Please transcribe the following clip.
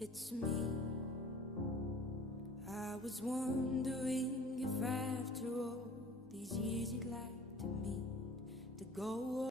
it's me. I was wondering if after all these years you'd like to meet to go